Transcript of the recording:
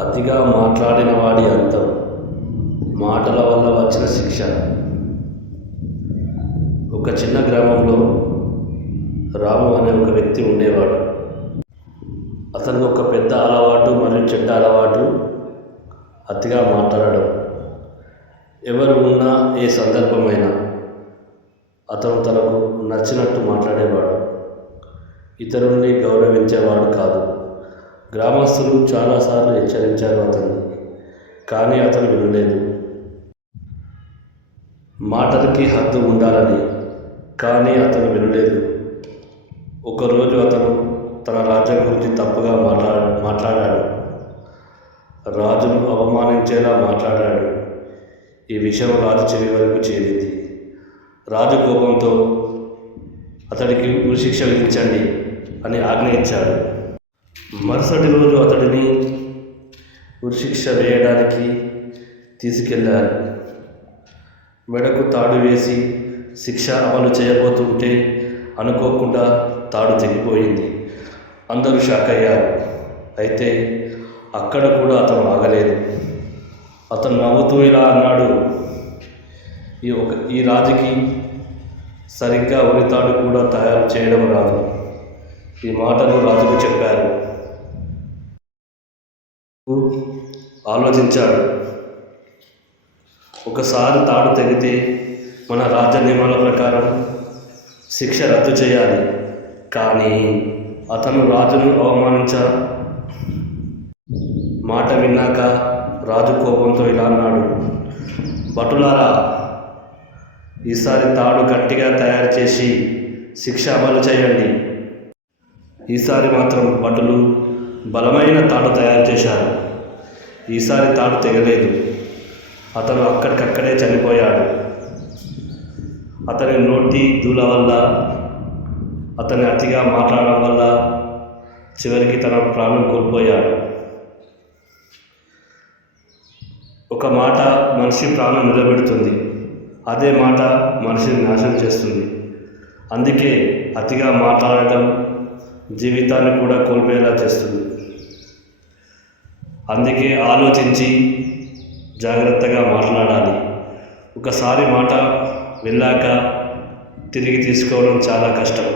అతిగా మాట్లాడిన వాడి అంతం, మాటల వల్ల వచ్చిన శిక్ష. ఒక చిన్న గ్రామంలో రాము అనే ఒక వ్యక్తి ఉండేవాడు. అతనికి ఒక పెద్ద అలవాటు మరియు చెడ్డ అలవాటు అతిగా మాట్లాడడం. ఎవరు ఉన్నా ఏ సందర్భమైనా అతను తనకు నచ్చినట్టు మాట్లాడేవాడు. ఇతరుల్ని గౌరవించేవాడు కాదు. గ్రామస్తులు చాలాసార్లు హెచ్చరించారు అతన్ని, కానీ అతను వినలేదు. మాటలకి హద్దు ఉండాలని, కానీ అతను వినలేదు. ఒకరోజు అతను తన రాజ్యం గురించి తప్పుగా మాట్లాడాడు. రాజును అవమానించేలా మాట్లాడాడు. ఈ విషయం రాజు చెవి వరకు చేరింది. రాజు కోపంతో అతడికి ఉరిశిక్ష విధించండి అని ఆజ్ఞ ఇచ్చాడు. మరుసటి రోజు అతడిని ఉరిశిక్ష వేయడానికి తీసుకెళ్లారు. మెడకు తాడు వేసి శిక్ష అమలు చేయబోతుంటే అనుకోకుండా తాడు తెగిపోయింది. అందరూ షాక్ అయ్యారు. అయితే అక్కడ కూడా అతను ఆగలేదు. అతను నవ్వుతూ ఇలా అన్నాడు, ఈ రాజుకి సరిగ్గా ఉరితాడు కూడా తయారు చేయడం రాదు. ఈ మాటను రాజుకు చెప్పారు. ఆలోచించాడు. ఒకసారి తాడు తెగితే మన రాజ్య నియమాల ప్రకారం శిక్ష రద్దు చేయాలి. కానీ అతను రాజును మాట విన్నాక రాజు కోపంతో ఇలా అన్నాడు, భటులారా, ఈసారి తాడు గట్టిగా తయారు చేసి శిక్ష అమలు చేయండి. ఈసారి మాత్రం భటులు బలమైన తాడు తయారు చేశారు. ఈసారి తాడు తెగలేదు. అతను అక్కడికక్కడే చనిపోయాడు. అతని నోటి దూల వల్ల, అతని అతిగా మాట్లాడడం వల్ల చివరికి తన ప్రాణం కోల్పోయాడు. ఒక మాట మనిషి ప్రాణం నిలబెడుతుంది, అదే మాట మనిషిని నాశనం చేస్తుంది. అందుకే అతిగా మాట్లాడటం జీవితాన్ని కూడా కోల్పోయేలా చేస్తుంది. అందుకే ఆలోచించి జాగ్రత్తగా మాట్లాడాలి. ఒకసారి మాట వెళ్ళాక తిరిగి తీసుకోవడం చాలా కష్టం.